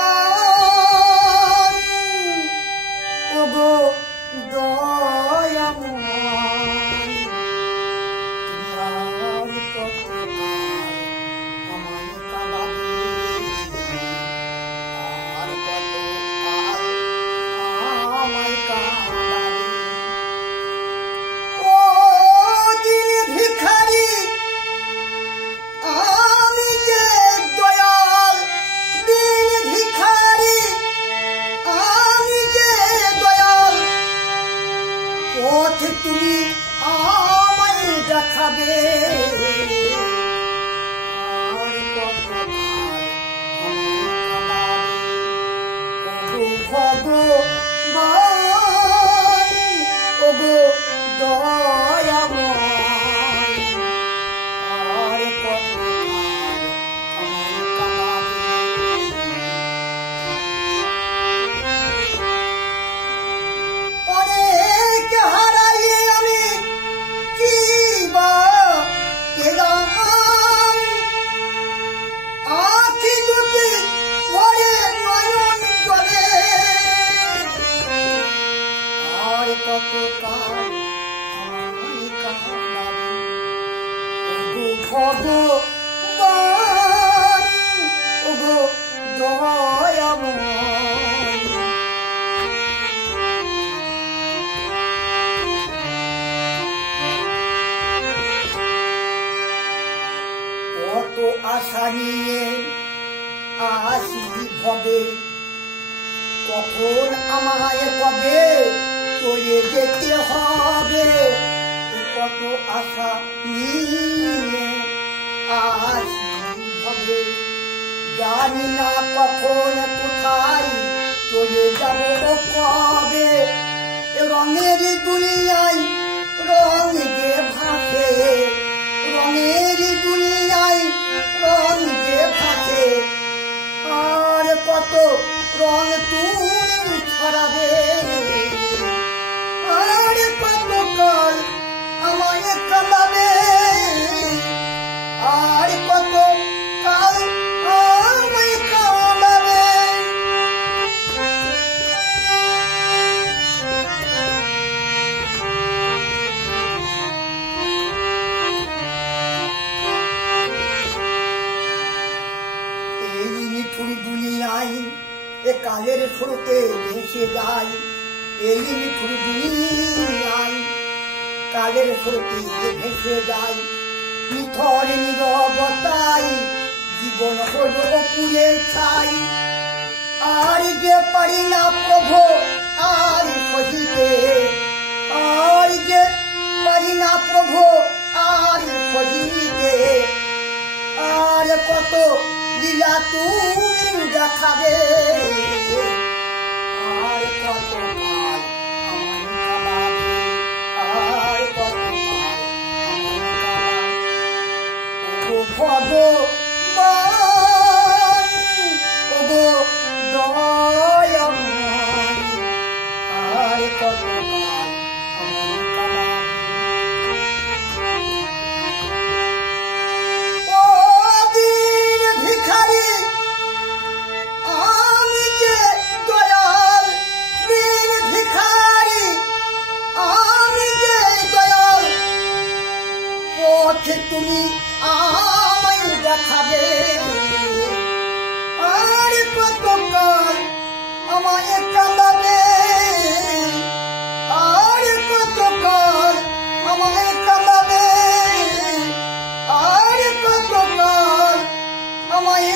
ভগবান ওগো দয়াময় তুমি আর কতকাল আমায় কাঁদাবে আর কতকাল আমায় কাঁদাবে ও দিন ভিখারি আমি যে দয়াল দিন ভিখারি আমি যে দয়াল পথ তুমি আমায় দেখাবে আর কতকাল আমায় কাঁদাবে ওগো ভগবান ওগো দয়াময় আর কতকাল আমায় কাঁদাবে অনেক হারাইয়ে আমি কি বা পেলাম আখি দুটি ভরে নয়ন জলে আর কতকাল আমায় কাঁদাবে ওগো ভগবান ওগো দয়াময় কত আশা নিয়ে আসি ভবে কখন আমায় কবে চলে যেতে হবে কত আশা নিয়ে আসি ভবে জানি না কখন কোথায় চলে যাব কবে রঙের দুনিয়ায় রঙ যে ভাসে রঙের দুনিয়ায় রঙ যে ভাসে আর কত রঙ তুমি ছড়াবে আর কত কাল আমায় কাঁদাবে আর কত কাল আমায় কাঁদাবে এই মিঠুর দুনিয়ায় এ কালের স্রোতে ভেসে যায় এই মিঠুর দুনিয়ায় কালের স্রোতে ভেসে যায় নিথর নীরবতায় জীবন হলো পুড়ে ছাই আর যে পারি না প্রভু আর সহিতে আর যে পারি না প্রভু আর সহিতে আর কত লীলা তুমি দেখাবে আর কত কাল আমায় কাঁদাবে আর কত কাল আমায় কাঁদাবে ওগো ভগবান ওগো দয়াময় আর কত কাল আমায় কাঁদাবে ও দিন ভিখারি আমি যে দয়াল দিন ভিখারি আমি যে দয়াল পথ তুমি আমায় দেখাবে আর কতকাল আমায় কাঁদাবে আর কতকাল আমায় কাঁদাবে আর কতকাল আমায়